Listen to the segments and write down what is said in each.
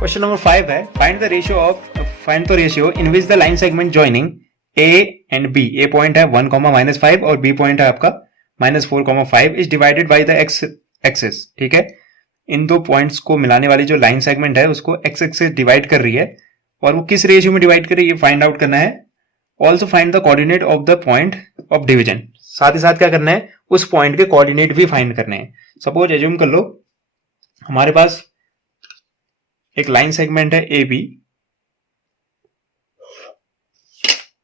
Question number 5 है find the ratio in which the line segment joining A and B. A point है 1, -5 और B point है आपका -4, 5 is divided by the x axis. ठीक है, इन दो पॉइंट्स को मिलाने वाली जो लाइन सेगमेंट है उसको एक्स एक्सिस डिवाइड कर रही है और वो किस रेशियो में डिवाइड कर रही है ये फाइंड आउट करना है। Also find the coordinate of the point of division. साथ ही साथ क्या करना है, उस पॉइंट के कोऑर्डिनेट भी फाइंड करने हैं। सपोज एज्यूम कर लो हमारे पास एक लाइन सेगमेंट है ए बी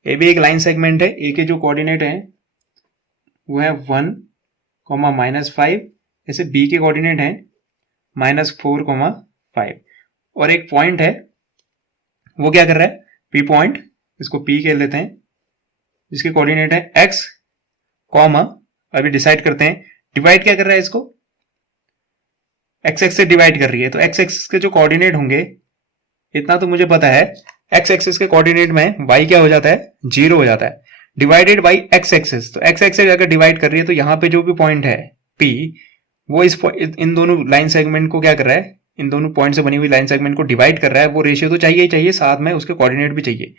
एक लाइन सेगमेंट है। ए के जो कोऑर्डिनेट है वो है 1, -5, जैसे बी के कोऑर्डिनेट है -4, 5 और एक पॉइंट है वो क्या कर रहा है, पी पॉइंट, इसको पी कह लेते हैं, जिसके कोऑर्डिनेट है x, अभी डिसाइड करते हैं डिवाइड क्या कर रहा है, इसको एक्स एक्स से डिवाइड कर रही है। तो एक्स एक्सिस के जो कोऑर्डिनेट होंगे इतना तो मुझे पता है, एक्स एक्सिस के कोऑर्डिनेट में y क्या हो जाता है, 0 हो जाता है, डिवाइडेड बाई एक्स एक्सिस। तो एक्स एक्सिस अगर डिवाइड कर रही है तो यहाँ पे जो भी पॉइंट है P वो इन दोनों लाइन सेगमेंट को क्या कर रहा है, इन दोनों पॉइंट से बनी हुई लाइन सेगमेंट को डिवाइड कर रहा है। वो रेशियो तो चाहिए ही चाहिए, साथ में उसके कोऑर्डिनेट भी चाहिए।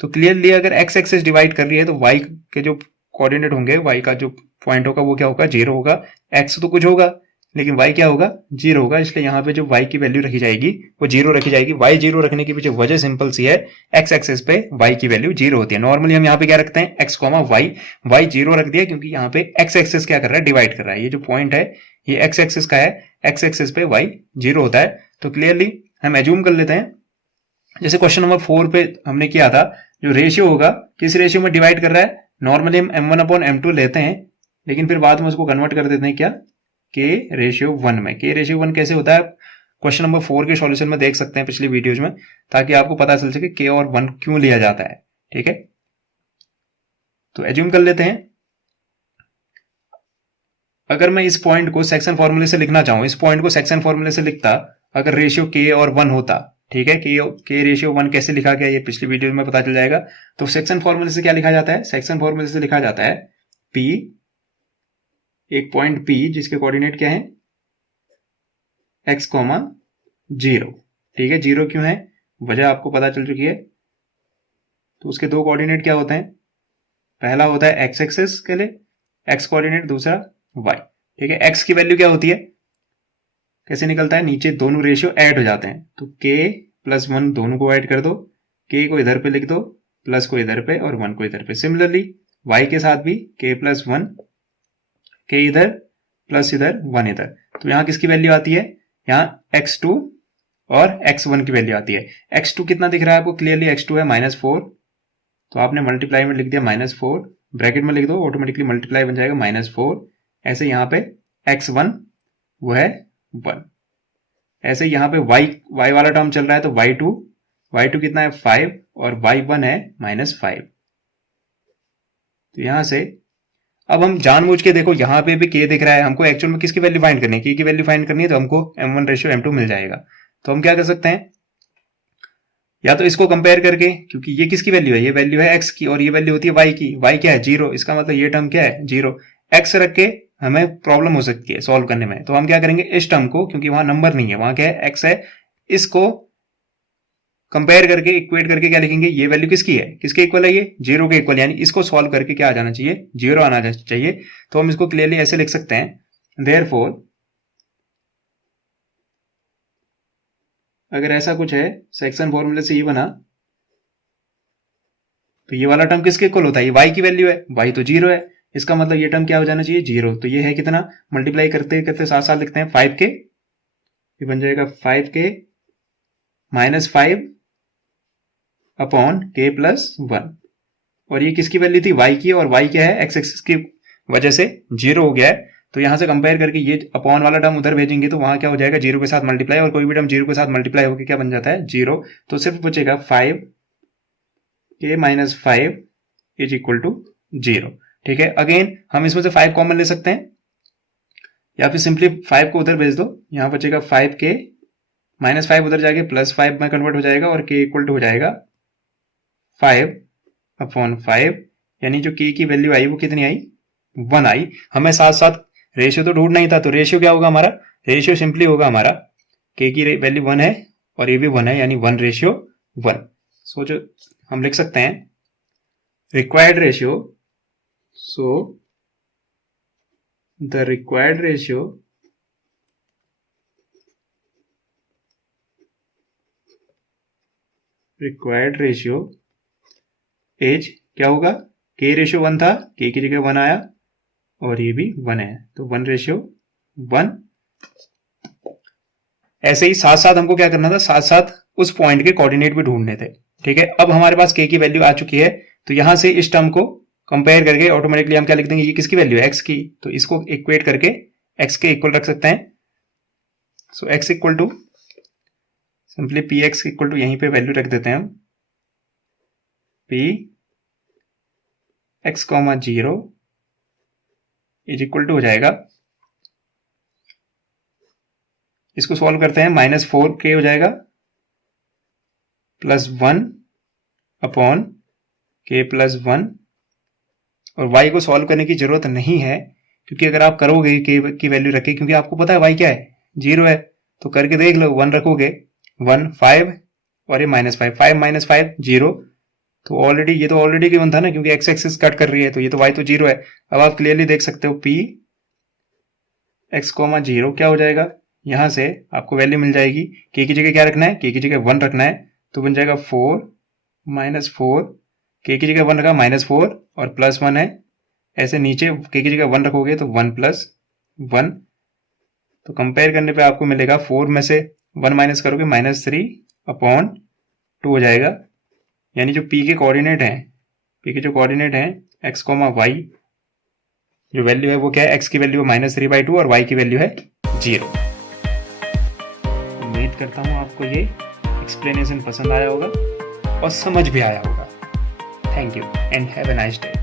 तो क्लियरली अगर एक्स एक्सिस डिवाइड कर रही है तो y के जो कोऑर्डिनेट होंगे, y का जो पॉइंट होगा वो क्या होगा, 0 होगा। x तो कुछ होगा लेकिन y क्या होगा, 0 होगा, इसलिए यहाँ पे जो y की वैल्यू रखी जाएगी वो 0 रखी जाएगी। y 0 रखने की पीछे वजह सिंपल सी है, x एक्सिस पे y की वैल्यू 0 होती है। नॉर्मली हम यहाँ पे क्या रखते हैं, x, y 0 रख दिया क्योंकि यहाँ पे x एक्सिस क्या कर रहा है, डिवाइड कर रहा है। ये जो पॉइंट है ये x एक्सिस का है, x एक्सिस पे y 0 होता है। तो क्लियरली हम एज्यूम कर लेते हैं, जैसे क्वेश्चन नंबर 4 पे हमने किया था, जो रेशियो होगा किस रेशियो में डिवाइड कर रहा है, नॉर्मली हम m1/m2 लेते हैं लेकिन फिर बाद में उसको कन्वर्ट कर देते हैं क्या, k/1 में। k/1 कैसे होता है, क्वेश्चन नंबर 4 के सॉल्यूशन में देख सकते हैं पिछली वीडियोज में, ताकि आपको पता चल सके k और 1 क्यों लिया जाता है। ठीक है, तो एज्यूम कर लेते हैं अगर मैं इस पॉइंट को सेक्शन फॉर्मूले से लिखना चाहूं, इस पॉइंट को सेक्शन फॉर्मूले से लिखता अगर रेशियो k और 1 होता। ठीक है, k/1 कैसे लिखा गया ये पिछली वीडियो में पता चल जाएगा। तो सेक्शन फॉर्मूले से क्या लिखा जाता है, सेक्शन फॉर्मूले से लिखा जाता है p, एक पॉइंट P जिसके कोऑर्डिनेट क्या है, x, 0। ठीक है, 0 क्यों है, वजह आपको पता चल चुकी है। तो उसके दो कोऑर्डिनेट क्या होते हैं, पहला होता है x एक्सिस के लिए x कोऑर्डिनेट, दूसरा y। ठीक है, x की वैल्यू क्या होती है, कैसे निकलता है, नीचे दोनों रेशियो ऐड हो जाते हैं। तो k+1 दोनों को ऐड कर दो, k को इधर पे लिख दो, प्लस को इधर पे और 1 को इधर पे। सिमिलरली y के साथ भी k+1, k इधर प्लस इधर 1 इधर। तो यहाँ किसकी वैल्यू आती है, यहाँ x2 और x1 की वैल्यू आती है। x2 कितना दिख रहा है आपको, क्लियरली x2 है -4, तो आपने मल्टीप्लाई में लिख दिया -4, ब्रैकेट में लिख दो, ऑटोमेटिकली मल्टीप्लाई बन जाएगा -4। ऐसे यहाँ पे x1 वो है 1। ऐसे यहाँ पे y वाला टर्म चल रहा है, तो y2 कितना है 5 और y1 है -5। तो यहां से अब हम जानबूझ के देखो यहाँ पे भी k दिख रहा है, हमको एक्चुअल में किसकी वैल्यू फाइंड करनी है, k की वैल्यू फाइंड करनी है, तो हमको m1/m2 मिल जाएगा। तो हम क्या कर सकते हैं, या तो इसको कंपेयर करके, क्योंकि ये किसकी वैल्यू है, ये वैल्यू है x की और ये वैल्यू होती है y की। y क्या है, 0, इसका मतलब ये टर्म क्या है, 0। x रख के हमें प्रॉब्लम हो सकती है सॉल्व करने में, तो हम क्या करेंगे, इस टर्म को, क्योंकि वहां नंबर नहीं है, वहां क्या है, x है, इसको कंपेयर करके इक्वेट करके क्या लिखेंगे, ये वैल्यू किसकी है, किसके इक्वल है, ये 0 के इक्वल, यानी इसको सॉल्व करके क्या आ जाना चाहिए, 0 आना चाहिए। तो हम इसको क्लियरली ऐसे लिख सकते हैं, देयरफॉर अगर ऐसा कुछ है, सेक्शन फॉर्मूले से ये बना, तो ये वाला टर्म किसके इक्वल होता है, ये y की वैल्यू है, y तो 0 है, इसका मतलब ये टर्म क्या हो जाना चाहिए, 0। तो ये है कितना, मल्टीप्लाई करते करते साथ साथ लिखते हैं 5k, ये बन जाएगा 5k -5 अपॉन k+1, और ये किसकी वैल्यू थी, y की, और y क्या है, x एक्सिस की वजह से 0 हो गया है। तो यहां से कंपेयर करके ये अपॉन वाला टर्म उधर भेजेंगे तो वहां क्या हो जाएगा, 0 के साथ मल्टीप्लाई, और कोई भी टर्म 0 के साथ मल्टीप्लाई होकर क्या बन जाता है, 0। तो सिर्फ बचेगा 5k - 5 इज इक्वल टू 0। ठीक है, अगेन हम इसमें से 5 कॉमन ले सकते हैं, या फिर सिंपली 5 को उधर भेज दो, यहां बचेगा 5k -5 उधर जाके +5 में कन्वर्ट हो जाएगा, और k इक्वल टू हो जाएगा 5/5, यानी जो k की वैल्यू आई वो कितनी आई, 1 आई। हमें साथ साथ रेशियो तो ढूंढना ही था, तो रेशियो क्या होगा हमारा, रेशियो सिंपली होगा हमारा k की वैल्यू 1 है और ये भी 1 है, यानी 1:1। सो जो हम लिख सकते हैं required ratio, so the required ratio as क्या होगा, k:1 था, k की जगह 1 आया और ये भी 1 है, तो 1:1। ऐसे ही साथ साथ हमको क्या करना था, साथ साथ उस पॉइंट के कोऑर्डिनेट भी ढूंढने थे। ठीक है, अब हमारे पास k की वैल्यू आ चुकी है, तो यहां से इस टर्म को कंपेयर करके ऑटोमेटिकली हम क्या लिख देंगे, ये किसकी वैल्यू है, x की, तो इसको इक्वेट करके x के इक्वल रख सकते हैं। So x equal to simply px equal to, यहीं पे वैल्यू रख देते हैं हम, px, 0 इज इक्वल टू हो जाएगा, इसको सॉल्व करते हैं, -4k हो जाएगा +1 अपॉन k + 1। और y को सॉल्व करने की जरूरत नहीं है, क्योंकि अगर आप करोगे k की वैल्यू रखे, क्योंकि आपको पता है y क्या है, 0 है, तो करके देख लो, 1 रखोगे 1 5 और ये -5, 5 - 5 0, तो ऑलरेडी ये तो ऑलरेडी गिवन था ना, क्योंकि x एक्सिस कट कर रही है, तो ये तो y तो 0 है। अब आप क्लियरली देख सकते हो p x, 0 क्या हो जाएगा, यहां से आपको वैल्यू मिल जाएगी, k की जगह क्या रखना है, k की जगह 1 रखना है, तो बन जाएगा 4 - 4, k की जगह 1 रखा -4 और +1 है, ऐसे नीचे k की जगह 1 रखोगे तो 1 + 1, तो कंपेयर करने पे आपको मिलेगा 4 में से 1 माइनस करोगे -3 अपॉन 2 हो जाएगा, यानी जो p के कोऑर्डिनेट हैं, p के जो कोऑर्डिनेट हैं x, y, जो वैल्यू है वो क्या है, x की वैल्यू है -3/2 और y की वैल्यू है 0। उम्मीद करता हूँ आपको ये एक्सप्लेनेशन पसंद आया होगा और समझ भी आया होगा। Thank you and have a nice day.